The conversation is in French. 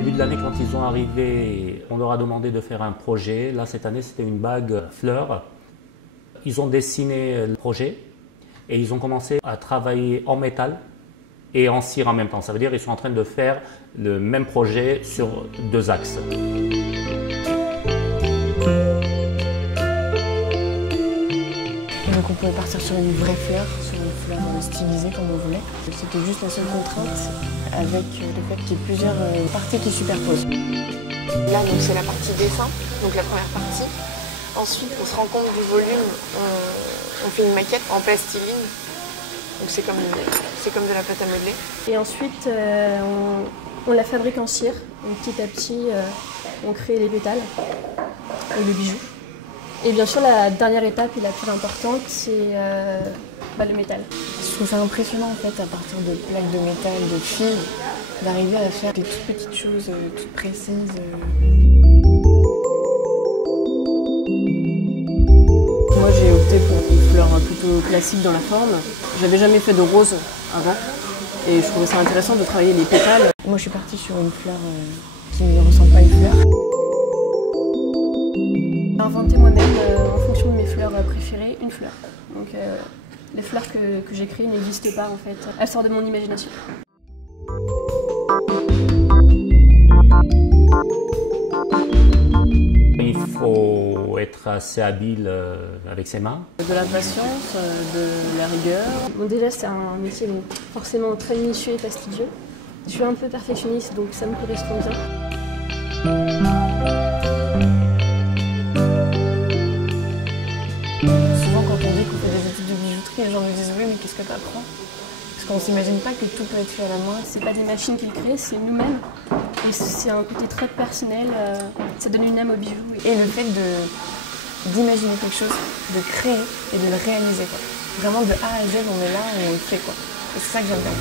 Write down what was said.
début de l'année, quand ils ont arrivé, on leur a demandé de faire un projet. Là, cette année, c'était une bague fleur. Ils ont dessiné le projet et ils ont commencé à travailler en métal et en cire en même temps. Ça veut dire qu'ils sont en train de faire le même projet sur 2 axes. Donc on pouvait partir sur une vraie fleur, sur une fleur stylisée comme on voulait. C'était juste la seule contrainte avec le fait qu'il y ait plusieurs parties qui superposent. Là donc c'est la partie dessin, donc la première partie. Ensuite on se rend compte du volume, on fait une maquette en plastiline. Donc c'est comme de la pâte à modeler. Et ensuite on la fabrique en cire. Donc petit à petit on crée les pétales et le bijou. Et bien sûr, la dernière étape et la plus importante, c'est le métal. Je trouve ça impressionnant en fait, à partir de plaques de métal, de fil, d'arriver à faire des toutes petites choses, toutes précises. Moi, j'ai opté pour une fleur plutôt classique dans la forme. J'avais jamais fait de rose avant, et je trouvais ça intéressant de travailler les pétales. Moi, je suis partie sur une fleur qui ne ressemble pas à une fleur. J'ai inventé moi-même, en fonction de mes fleurs préférées, une fleur. Donc les fleurs que j'ai créées n'existent pas en fait. Elles sortent de mon imagination. Il faut être assez habile avec ses mains. De la patience, de la rigueur. Bon, déjà, c'est un métier donc, forcément très minutieux et fastidieux. Je suis un peu perfectionniste, donc ça me correspond bien. Souvent quand on dit qu'on fait des études de bijouterie, les gens nous disent oui mais qu'est-ce que tu apprends? Parce qu'on ne s'imagine pas que tout peut être fait à la main. C'est pas des machines qui le créent, c'est nous-mêmes. Et c'est un côté très personnel, ça donne une âme au bijou. Et le fait d'imaginer quelque chose, de créer et de le réaliser. Quoi. Vraiment de A à Z, on est là et on le fait. Quoi. Et c'est ça que j'aime bien.